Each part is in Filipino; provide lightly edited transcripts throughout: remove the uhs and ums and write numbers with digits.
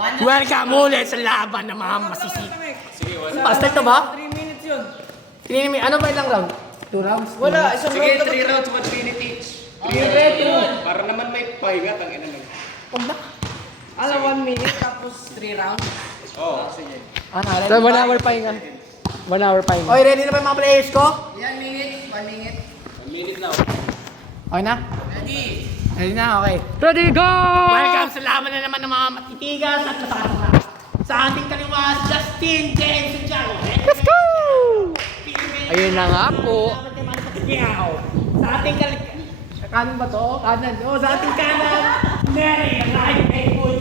Welcome ulit sa laban ng mga masisip. Start to ba? 3 minutes yun. 3 minutes. Ano ba ilang round? 2 rounds? Wala, isang Sige, round. 3 rounds, 1 minute each. Para naman may pahinga, ang ina lang. Ano, 1 minute tapos 3 rounds? Oo, sige. So, 1 hour pa yun. 1 hour pa yun. Okay, ready na ba yung mga players ko? 1 minute, 1 minute. 1 minute now. Okay na? Ready. Ready na, okay. Ready, go! Welcome sa laban na naman ng mga matitigas at matakas. Sa ating kaliwa, Justin James Santiago. Let's go! Ayun na nga po. Sa ating kanan ba to? Kanan. Oh, sa ating kanan, Mary, right, faithful,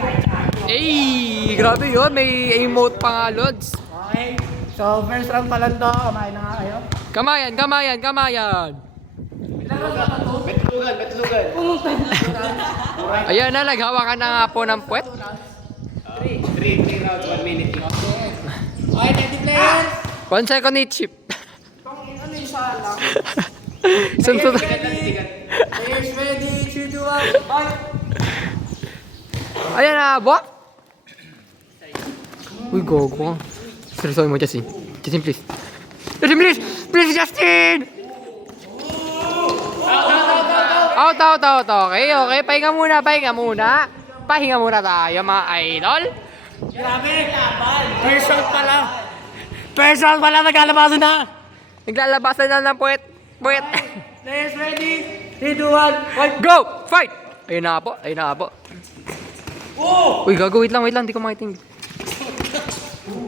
Ey, grabe yun. May emote pa nga, Lods. Okay. So, first round pa lang to. Kumain na nga kayo. Kamayan, kamayan, kamayan. Ilang round ba to? Betlugan, betlugan. Ayan na, naghawakan na nga po ng puwet. 3 rounds, 1 minute each. Okay, ready players? 1 second each chip. Ano yung sala? Sunod. Players ready, 3, 2, 1. Ayan na, buwak. Uy, gogo. Seryosoy mo, Justin. Justin, please. Justin, please! Please, Justin! Out, out, out. Okay, okay. Pahinga muna, pahinga muna. Pahinga muna tayo, mga idol. Grabe, laban. First round pa lang. First round pa lang, nagkalabasan na. Naglalabasan na ng puwet. Puwet. Players ready, 3, 2, 1. Go! Fight! Ayun na po, ayun na po. Uy, gago, wait lang, hindi ko makiting.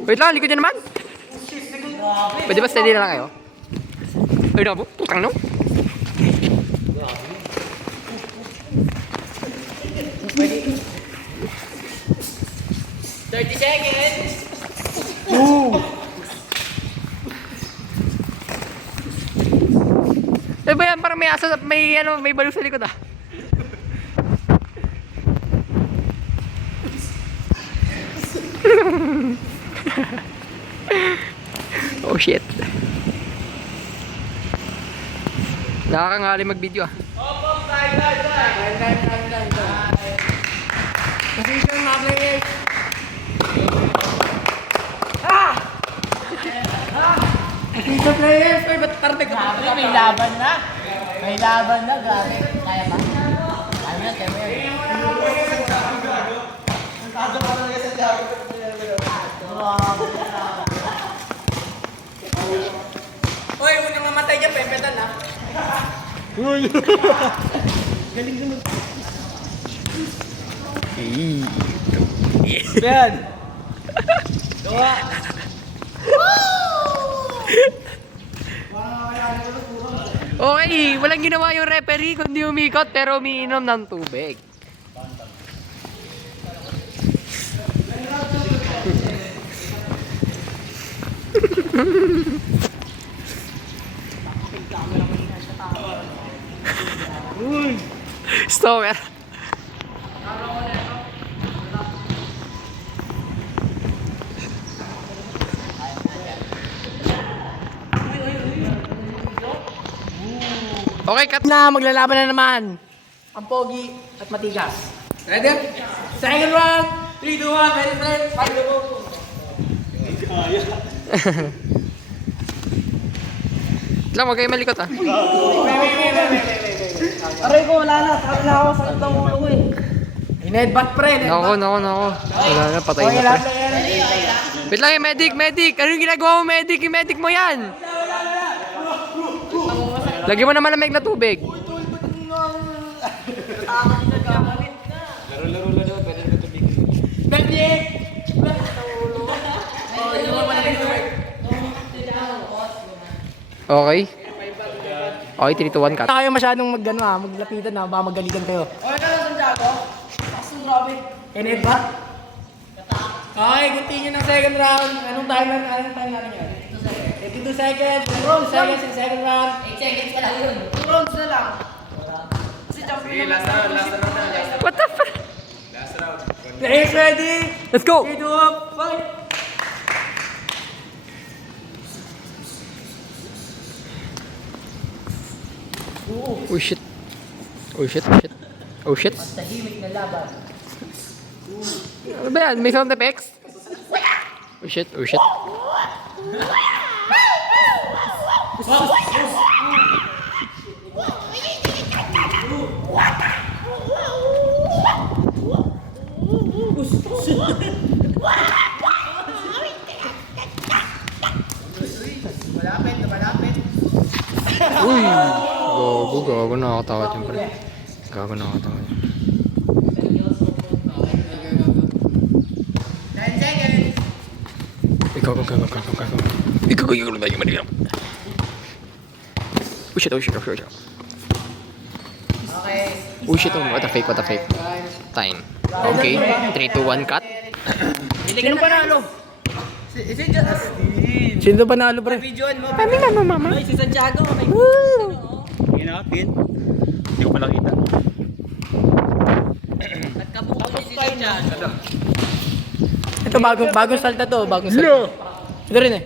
Wait lang, likod nyo naman. Pwede ba steady na lang kayo? Ayun na po, putang no? Eh ba yan, parang may asa, may balo sa likod ah. Oh shit. Nakakangali mag-video ah. Position, mga players. Position players. Uy, ba't parang nagkakapit? May laban na. May laban na, grabe. Kaya ba? Kaya na, kaya mo. Uy, unang mamatay dyan, pepetan ha. Yan. Dua. Okay, walang ginawa yung referee kundi umikot pero umiinom ng tubig. Stalker. Okay, cut na. Na, maglalaban na naman. Ang pogi at matigas. Ready? Second round. 3, 2, 1. Ready, ready. Fight the ball. Lang, huwag kayo malikot ah. Aray ko, wala na. Sabi na ako, sakit ng ulo ko eh. Inedbat pre. Nako. Wala na, patay Okay, na lahat pre. players. Wait lang, medic. Ano yung ginagawa mo, medic? Yung medic mo yan. Lagyan mo naman lamig na tubig. Laro, pwede na tubig. Medic! Okay. Okay, 3 to 1 cut. Hindi kayo masyadong maglapitan na, baka magalitan kayo. Okay na lang, Santiago. Asun, grabe. Inedbat? Okay, continue ng second round. Anong time natin yun? 52 seconds. 52 seconds in second round. 8 seconds ka lang yun. 2 rounds na lang. Kasi champion Sige, naman. last round na. What the fuck? Last round. Players ready? Let's go! 3, 2, 1, fight! Oh shit. Oh shit. Tahimik na laban. Ano ba yan? May sound effects? Oh shit, oh shit. Malapit, malapit. Uy! Gago nakakatakot yun pala. Gago nakakatakot yun. 10 seconds. Ikaw. Oh shit. Okay. Oh shit, what a fake. Time. Okay, 3, 2, 1, cut. Sino panalo? Si Justin. Sino panalo, pre? Videoan mo. Kami na mo, mama. Ay, si Santiago. Okay. Yun na, Pin. Hindi ko pa nakita. Nagkabuko si Santiago. Ito, bagong salta to. Bagong salta. Ito rin eh.